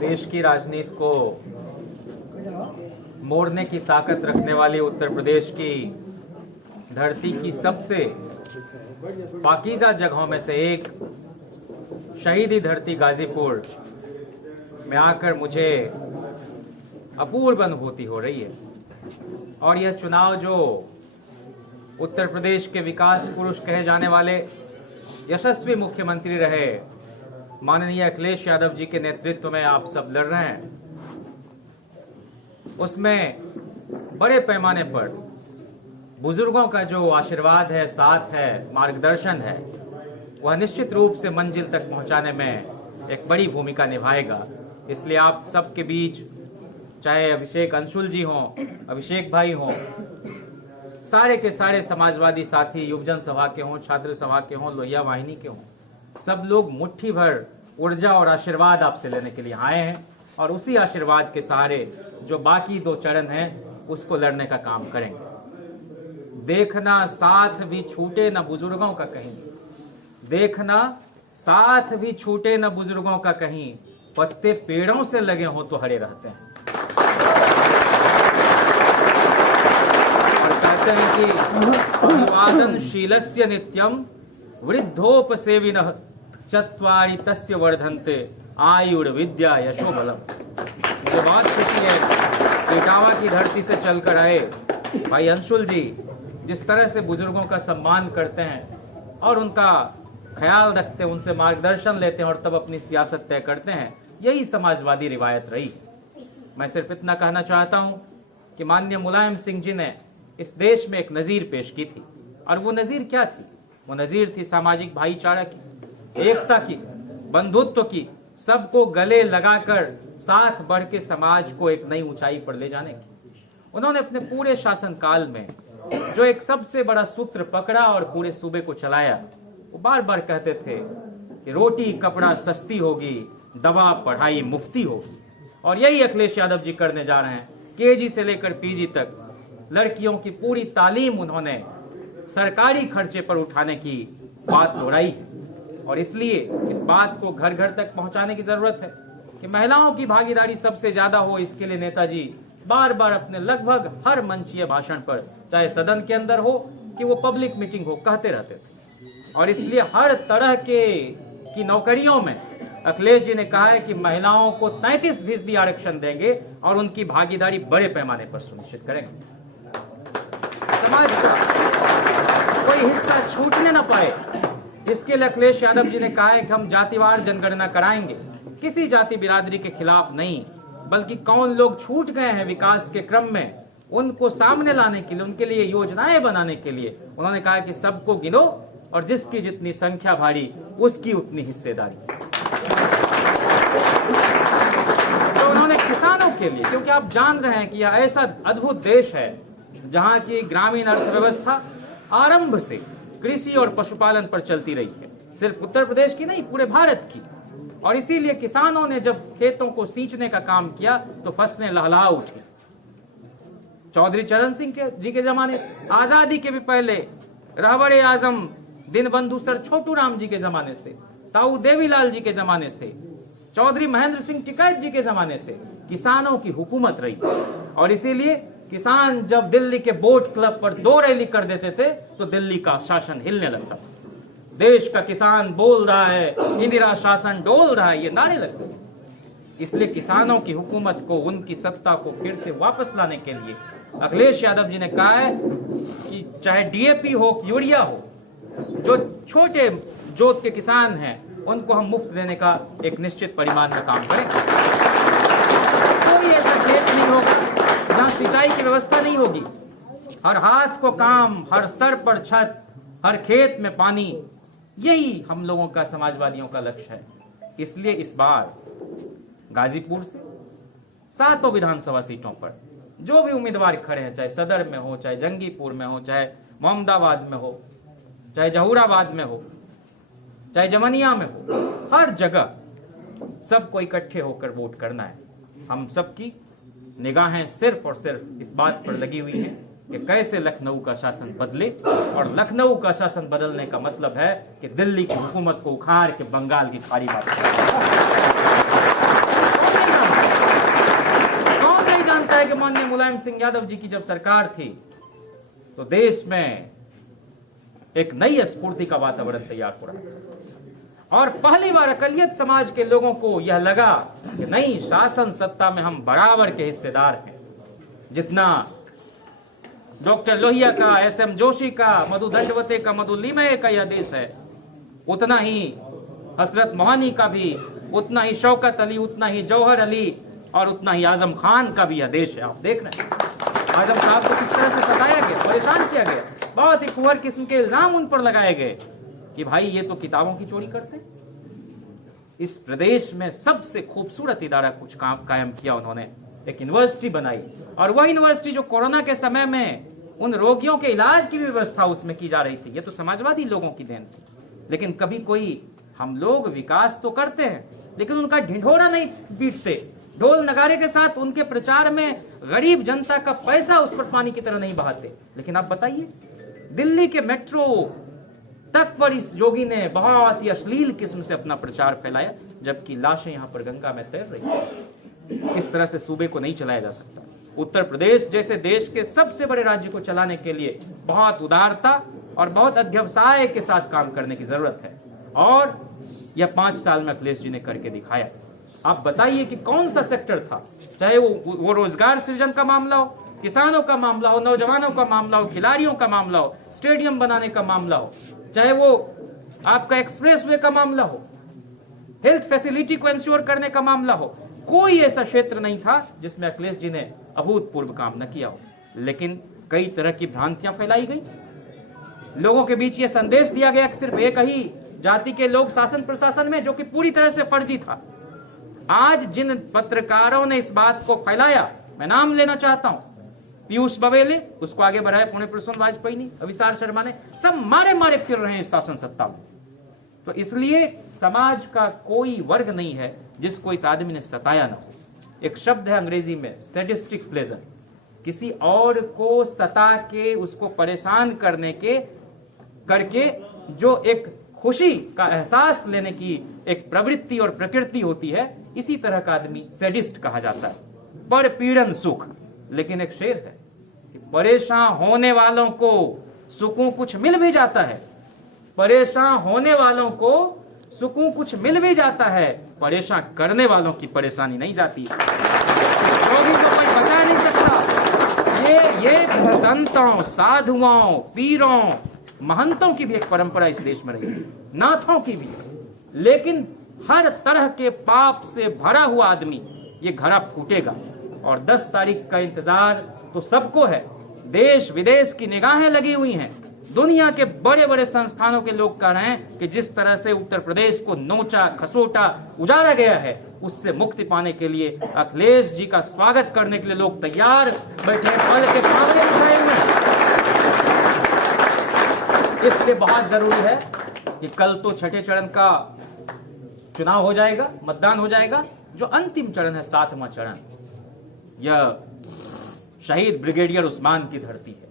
देश की राजनीति को मोड़ने की ताकत रखने वाली उत्तर प्रदेश की धरती की सबसे पाकीज़ा जगहों में से एक शहीदी धरती गाजीपुर में आकर मुझे अपूर्व अनुभूति हो रही है। और यह चुनाव जो उत्तर प्रदेश के विकास पुरुष कहे जाने वाले यशस्वी मुख्यमंत्री रहे माननीय अखिलेश यादव जी के नेतृत्व में आप सब लड़ रहे हैं, उसमें बड़े पैमाने पर बुजुर्गों का जो आशीर्वाद है, साथ है, मार्गदर्शन है, वह निश्चित रूप से मंजिल तक पहुंचाने में एक बड़ी भूमिका निभाएगा। इसलिए आप सबके बीच, चाहे अभिषेक अंशुल जी हों, अभिषेक भाई हों, सारे के सारे समाजवादी साथी, युवजन सभा के हों, छात्र सभा के हों, लोहिया वाहिनी के हों, सब लोग मुट्ठी भर ऊर्जा और आशीर्वाद आपसे लेने के लिए आए हैं और उसी आशीर्वाद के सहारे जो बाकी 2 चरण हैं उसको लड़ने का काम करेंगे। देखना साथ भी छूटे न बुजुर्गों का कहीं, देखना साथ भी छूटे न बुजुर्गों का कहीं, पत्ते पेड़ों से लगे हों तो हरे रहते हैं। और कहते हैं कि अभिवादनशीलस्य नित्यम वृद्धोपसेविनः चत्वारि तस्य वर्धन्ते आयुर् विद्या यशो बलम। मुझे बहुत खुशी है कि इटावा की धरती से चलकर आए भाई अंशुल जी जिस तरह से बुजुर्गों का सम्मान करते हैं और उनका ख्याल रखते हैं, उनसे मार्गदर्शन लेते हैं और तब अपनी सियासत तय करते हैं, यही समाजवादी रिवायत रही। मैं सिर्फ इतना कहना चाहता हूं कि माननीय मुलायम सिंह जी ने इस देश में एक नजीर पेश की थी और वो नजीर क्या थी? वो नजीर थी सामाजिक भाईचारा की, एकता की, बंधुत्व की, सबको गले लगाकर साथ बढ़ के समाज को एक नई ऊंचाई पर ले जाने की। उन्होंने अपने पूरे शासनकाल में जो एक सबसे बड़ा सूत्र पकड़ा और पूरे सूबे को चलाया, वो बार बार कहते थे कि रोटी कपड़ा सस्ती होगी, दवा पढ़ाई मुफ्ती होगी। और यही अखिलेश यादव जी करने जा रहे हैं। केजी से लेकर पीजी तक लड़कियों की पूरी तालीम उन्होंने सरकारी खर्चे पर उठाने की बात दोहराई और इसलिए इस बात को घर घर तक पहुंचाने की जरूरत है कि महिलाओं की भागीदारी सबसे ज्यादा हो। इसके लिए नेताजी बार बार अपने लगभग हर मंचीय भाषण पर, चाहे सदन के अंदर हो कि वो पब्लिक मीटिंग हो, कहते रहते थे। और इसलिए हर तरह की नौकरियों में अखिलेश जी ने कहा है कि महिलाओं को 33% आरक्षण देंगे और उनकी भागीदारी बड़े पैमाने पर सुनिश्चित करेंगे। समाज का कोई हिस्सा छूटने न पाए, इसके लिए अखिलेश यादव जी ने कहा है कि हम जातिवार जनगणना कराएंगे, किसी जाति बिरादरी के खिलाफ नहीं, बल्कि कौन लोग छूट गए हैं विकास के क्रम में उनको सामने लाने के लिए, उनके लिए योजनाएं बनाने के लिए उन्होंने कहा कि सबको गिनो और जिसकी जितनी संख्या भारी उसकी उतनी हिस्सेदारी। तो उन्होंने किसानों के लिए, क्योंकि आप जान रहे हैं कि यह ऐसा अद्भुत देश है जहां की ग्रामीण अर्थव्यवस्था आरंभ से कृषि और पशुपालन पर चलती रही है, सिर्फ उत्तर प्रदेश की नहीं, पूरे भारत की। और इसीलिए किसानों ने जब खेतों को सींचने का काम किया तो फसलें लहलहा उठी। चौधरी चरण सिंह जी के जमाने से, आजादी के भी पहले रहबरे आजम दीनबंधु सर छोटू राम जी के जमाने से, ताऊ देवीलाल जी के जमाने से, चौधरी महेंद्र सिंह टिकैत जी के जमाने से किसानों की हुकूमत रही। और इसीलिए किसान जब दिल्ली के बोट क्लब पर 2 रैली कर देते थे तो दिल्ली का शासन हिलने लगता था। देश का किसान बोल रहा है, इंदिरा शासन डोल रहा है, ये नारे लगते थे। इसलिए किसानों की हुकूमत को, उनकी सत्ता को फिर से वापस लाने के लिए अखिलेश यादव जी ने कहा है कि चाहे डीएपी हो, यूरिया हो, जो छोटे जोत के किसान हैं उनको हम मुफ्त देने का एक निश्चित परिमाण में काम करेंगे। कोई ऐसा खेत नहीं होगा जहां सिंचाई की व्यवस्था नहीं होगी। हर हाथ को काम, हर सर पर छत, हर खेत में पानी, यही हम लोगों का, समाजवादियों का लक्ष्य है। इसलिए इस बार गाजीपुर से 7 विधानसभा सीटों पर जो भी उम्मीदवार खड़े हैं, चाहे सदर में हो, चाहे जंगीपुर में हो, चाहे मोहम्मदाबाद में हो, चाहे जहूराबाद में हो, चाहे जमनिया में हो, हर जगह सबको इकट्ठे होकर वोट करना है। हम सबकी निगाहें सिर्फ और सिर्फ इस बात पर लगी हुई हैं कि कैसे लखनऊ का शासन बदले, और लखनऊ का शासन बदलने का मतलब है कि दिल्ली की हुकूमत को उखाड़ के बंगाल की खाड़ी वापस मुलायम सिंह यादव जी की जब सरकार थी तो देश में एक नई स्फूर्ति का वातावरण तैयार हो रहा था और पहली बार अकलियत समाज के लोगों को यह लगा कि नई शासन सत्ता में हम बराबर के हिस्सेदार हैं। जितना डॉक्टर लोहिया का, एसएम जोशी का, मधु दंडवते का, मधु लिमये का यह देश है, उतना ही हसरत मोहानी का भी, उतना ही शौकत अली, उतना ही जौहर अली और उतना ही आजम खान का भी यह देश है। आप देख रहे हैं आजम साहब को किस तरह से सताया गया, परेशान किया गया, बहुत ही कुंवर किस्म के इल्जाम उन पर लगाए गए कि भाई ये तो किताबों की चोरी करते हैं। इस प्रदेश में सबसे खूबसूरत इदारा कुछ काम कायम किया उन्होंने, एक यूनिवर्सिटी बनाई और वह यूनिवर्सिटी जो कोरोना के समय में उन रोगियों के इलाज की व्यवस्था उसमें की जा रही थी, ये तो समाजवादी लोगों की देन थी। लेकिन कभी कोई, हम लोग विकास तो करते हैं लेकिन उनका ढिंढोरा नहीं पीटते, ढोल नगारे के साथ उनके प्रचार में गरीब जनता का पैसा उस पर पानी की तरह नहीं बहाते। लेकिन आप बताइए, दिल्ली के मेट्रो तक पर इस योगी ने बहुत ही अश्लील किस्म से अपना प्रचार फैलाया, जबकि लाशें यहां पर गंगा में तैर रही। इस तरह से सूबे को नहीं चलाया जा सकता। उत्तर प्रदेश जैसे देश के सबसे बड़े राज्य को चलाने के लिए बहुत उदारता और बहुत अध्यवसाय के साथ काम करने की जरूरत है और यह 5 साल में अखिलेश जी ने करके दिखाया। आप बताइए कि कौन सा सेक्टर था, चाहे वो रोजगार सृजन का मामला हो, किसानों का मामला हो, नौजवानों का मामला हो, खिलाड़ियों का मामला हो, स्टेडियम बनाने का मामला हो, चाहे वो आपका एक्सप्रेसवे का मामला हो, हेल्थ फैसिलिटी को इंश्योर करने का मामला हो, कोई ऐसा क्षेत्र नहीं था जिसमें अखिलेश जी ने अभूतपूर्व काम न किया हो। लेकिन कई तरह की भ्रांतियां फैलाई गई, लोगों के बीच यह संदेश दिया गया कि सिर्फ एक ही जाति के लोग शासन प्रशासन में, जो कि पूरी तरह से फर्जी था। आज जिन पत्रकारों ने इस बात को फैलाया, मैं नाम लेना चाहता हूं, पीयूष बवेले, उसको आगे बढ़ाया पुणे प्रसून वाजपेयी ने, अविसार शर्मा ने, सब मारे मारे फिर रहे हैं इस शासन सत्ता में। तो इसलिए समाज का कोई वर्ग नहीं है जिसको इस आदमी ने सताया ना हो। एक शब्द है अंग्रेजी में, सैडिस्टिक प्लेजर, किसी और को सता के उसको परेशान करके जो एक खुशी का एहसास लेने की एक प्रवृत्ति और प्रकृति होती है, इसी तरह का आदमी सैडिस्ट कहा जाता है। पर पीड़न सुख, लेकिन एक शेर है कि परेशान होने वालों को सुकून कुछ मिल भी जाता है, परेशान होने वालों को सुकून कुछ मिल भी जाता है, परेशान करने वालों की परेशानी नहीं जाती। रोगी को कोई बचा नहीं सकता। ये संतों, साधुओं, पीरों, महंतों की भी एक परंपरा इस देश में रही, नाथों की भी। लेकिन हर तरह के पाप से भरा हुआ आदमी ये घड़ा फूटेगा और 10 तारीख का इंतजार तो सबको है। देश विदेश की निगाहें लगी हुई हैं, दुनिया के बड़े बड़े संस्थानों के लोग कह रहे हैं कि जिस तरह से उत्तर प्रदेश को नोचा खसोटा उजाड़ा गया है, उससे मुक्ति पाने के लिए अखिलेश जी का स्वागत करने के लिए लोग तैयार बैठे हैं, पल के कांवड़े उठाए हुए हैं। इससे बहुत जरूरी है कि कल तो छठे चरण का चुनाव हो जाएगा, मतदान हो जाएगा। जो अंतिम चरण है, 7वां चरण, यह शहीद ब्रिगेडियर उस्मान की धरती है।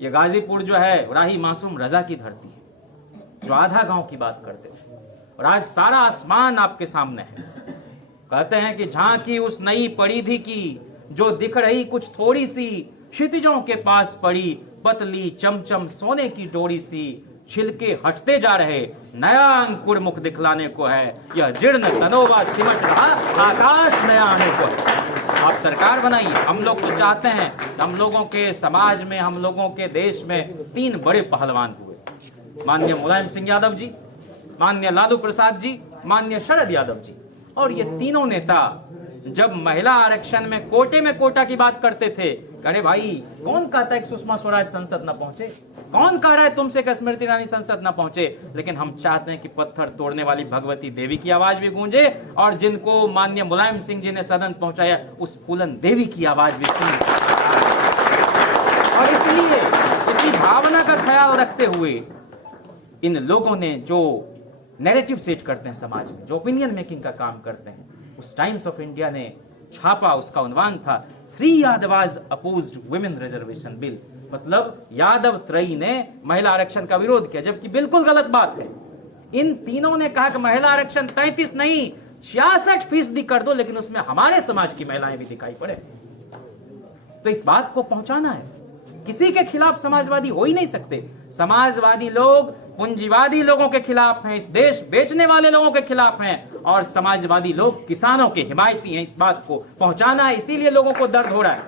यह गाजीपुर जो है राही मासूम रजा की धरती है, जो आधा गांव की बात करते थे। और आज सारा आसमान आपके सामने है। कहते हैं कि झांकी उस नई परिधि की, जो दिख रही कुछ थोड़ी सी, क्षितिजों के पास पड़ी पतली चमचम सोने की डोरी सी, छिलके हटते जा रहे, नया अंकुर मुख दिखलाने को है, यह जीर्ण तनोवा सिमट रहा, आकाश नया आने को है। आप सरकार बनाइए। हम लोग तो चाहते हैं, हम लोगों के समाज में, हम लोगों के देश में 3 बड़े पहलवान हुए, माननीय मुलायम सिंह यादव जी, माननीय लालू प्रसाद जी, माननीय शरद यादव जी। और ये तीनों नेता जब महिला आरक्षण में कोटा की बात करते थे, अरे भाई कौन कहता है कि सुषमा स्वराज संसद न पहुंचे, कौन कह रहा है तुमसे कि स्मृति ईरानी संसद न पहुंचे। लेकिन हम चाहते हैं कि पत्थर तोड़ने वाली भगवती देवी की आवाज भी गूंजे और जिनको माननीय मुलायम सिंह जी ने सदन पहुंचाया, उस फूलन देवी की आवाज भी सुने। और इसलिए इसी भावना का ख्याल रखते हुए इन लोगों ने जो नैरेटिव सेट करते हैं समाज में, जो ओपिनियन मेकिंग का काम करते हैं, उस टाइम्स ऑफ इंडिया ने छापा, उसका उन्वान था 3 Yadavas opposed women reservation bill. मतलब यादव त्रयी ने महिला आरक्षण का विरोध किया, जबकि बिल्कुल गलत बात है। इन तीनों ने कहा कि महिला आरक्षण 33 नहीं 66% कर दो, लेकिन उसमें हमारे समाज की महिलाएं भी दिखाई पड़े। तो इस बात को पहुंचाना है। किसी के खिलाफ समाजवादी हो ही नहीं सकते। समाजवादी लोग पूंजीवादी लोगों के खिलाफ हैं, इस देश बेचने वाले लोगों के खिलाफ हैं, और समाजवादी लोग किसानों के हिमायती हैं। इस बात को पहुंचाना है, इसीलिए लोगों को दर्द हो रहा है।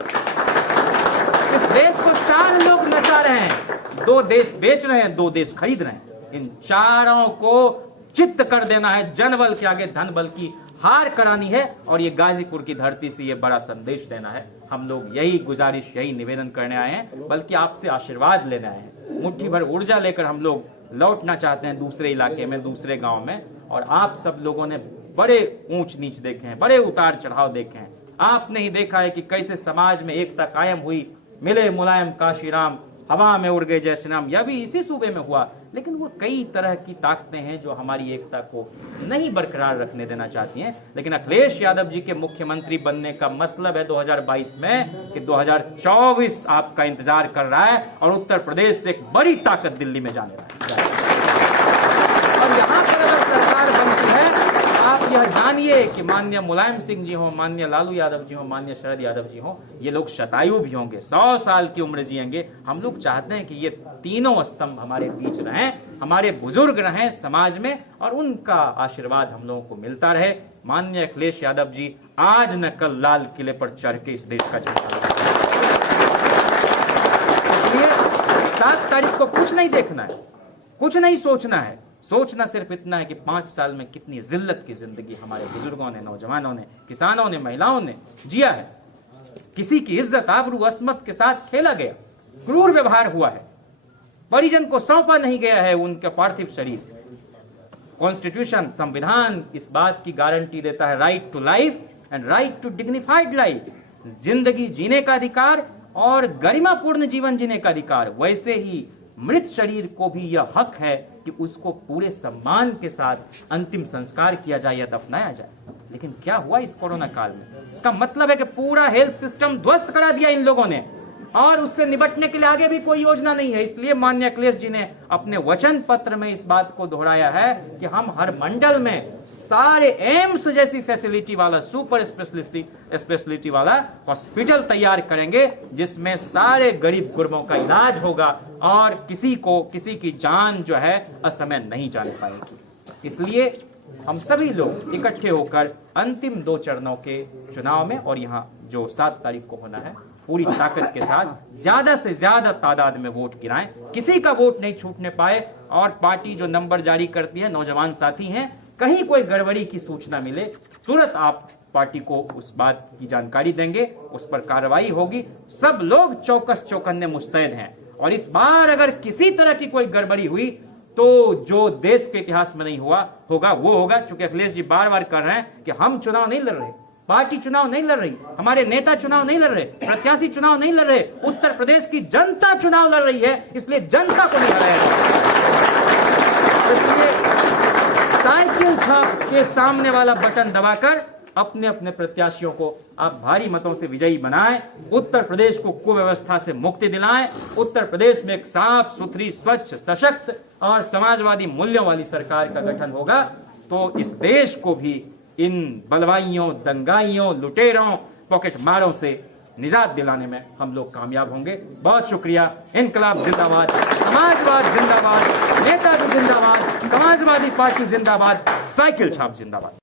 इस देश को 4 लोग नचा रहे हैं, 2 देश बेच रहे हैं, 2 देश खरीद रहे हैं। इन चारों को चित्त कर देना है, जनबल के आगे धन बल की हार करानी है, और ये गाजीपुर की धरती से ये बड़ा संदेश देना है। हम लोग यही गुजारिश, यही निवेदन करने आए हैं, बल्कि आपसे आशीर्वाद लेने आए हैं। मुट्ठी भर ऊर्जा लेकर हम लोग लौटना चाहते हैं दूसरे इलाके में, दूसरे गांव में। और आप सब लोगों ने बड़े ऊंच नीच देखे हैं, बड़े उतार चढ़ाव देखे हैं। आपने ही देखा है कि कैसे समाज में एकता कायम हुई। मिले मुलायम काशीराम, हवा में उड़ गए जय श्री राम। यह भी इसी सूबे में हुआ, लेकिन वो कई तरह की ताकतें हैं जो हमारी एकता को नहीं बरकरार रखने देना चाहती हैं। लेकिन अखिलेश यादव जी के मुख्यमंत्री बनने का मतलब है 2022 में कि 2024 आपका इंतजार कर रहा है, और उत्तर प्रदेश से एक बड़ी ताकत दिल्ली में जाने रहा है। और यहां पर अगर सरकार बनती है, आप यह जानिए कि माननीय मुलायम सिंह जी हो, माननीय लालू यादव जी हो, माननीय शरद यादव जी हो, ये लोग शतायु भी होंगे, 100 साल की उम्र जिएंगे। हम लोग चाहते हैं कि ये तीनों स्तंभ हमारे बीच रहें, हमारे बुजुर्ग रहें समाज में, और उनका आशीर्वाद हम लोगों को मिलता रहे। माननीय अखिलेश यादव जी आज न कल लाल किले पर चढ़ के इस देश का झंडा लगाएंगे। इसलिए 7 तारीख को कुछ नहीं देखना है, कुछ नहीं सोचना है। सोचना सिर्फ इतना है कि 5 साल में कितनी जिल्लत की जिंदगी हमारे बुजुर्गों ने, नौजवानों ने, किसानों ने, महिलाओं ने जिया है। किसी की इज्जत आबरू अस्मत के साथ खेला गया, क्रूर व्यवहार हुआ है, परिजन को सौंपा नहीं गया है उनका पार्थिव शरीर। कॉन्स्टिट्यूशन, संविधान इस बात की गारंटी देता है, right to life and right to dignified life, जिंदगी जीने का अधिकार और गरिमापूर्ण जीवन जीने का अधिकार। वैसे ही मृत शरीर को भी यह हक है कि उसको पूरे सम्मान के साथ अंतिम संस्कार किया जाए या दफनाया जाए। लेकिन क्या हुआ इस कोरोना काल में? इसका मतलब है कि पूरा हेल्थ सिस्टम ध्वस्त करा दिया इन लोगों ने, और उससे निपटने के लिए आगे भी कोई योजना नहीं है। इसलिए माननीय अखिलेश जी ने अपने वचन पत्र में इस बात को दोहराया है कि हम हर मंडल में सारे एम्स जैसी फैसिलिटी वाला, सुपर स्पेशलिटी वाला हॉस्पिटल तैयार करेंगे, जिसमें सारे गरीब गुरबों का इलाज होगा और किसी की जान जो है असमय नहीं जाने पाएगी। इसलिए हम सभी लोग इकट्ठे होकर अंतिम 2 चरणों के चुनाव में, और यहाँ जो 7 तारीख को होना है, पूरी ताकत के साथ ज्यादा से ज्यादा तादाद में वोट गिराएं, किसी का वोट नहीं छूटने पाए। और पार्टी जो नंबर जारी करती है, नौजवान साथी हैं, कहीं कोई गड़बड़ी की सूचना मिले, तुरंत आप पार्टी को उस बात की जानकारी देंगे, उस पर कार्रवाई होगी। सब लोग चौकस चौकन्ने मुस्तैद हैं, और इस बार अगर किसी तरह की कोई गड़बड़ी हुई तो जो देश के इतिहास में नहीं हुआ होगा वो होगा। चूंकि अखिलेश जी बार बार कर रहे हैं कि हम चुनाव नहीं लड़ रहे, पार्टी चुनाव नहीं लड़ रही, हमारे नेता चुनाव नहीं लड़ रहे, प्रत्याशी चुनाव नहीं लड़ रहे, उत्तर प्रदेश की जनता चुनाव लड़ रही है, इसलिए जनता को नहीं हराया। इसलिए साइकिल छाप के सामने वाला बटन दबाकर अपने अपने प्रत्याशियों को आप भारी मतों से विजयी बनाएं, उत्तर प्रदेश को कुव्यवस्था से मुक्ति दिलाएं, उत्तर प्रदेश में एक साफ सुथरी, स्वच्छ, सशक्त और समाजवादी मूल्यों वाली सरकार का गठन होगा। तो इस देश को भी इन बलवाइयों, दंगाइयों, लुटेरों, पॉकेट मारों से निजात दिलाने में हम लोग कामयाब होंगे। बहुत शुक्रिया। इनकलाब जिंदाबाद, समाजवाद जिंदाबाद, नेताजी जिंदाबाद, समाजवादी पार्टी जिंदाबाद, साइकिल छाप जिंदाबाद।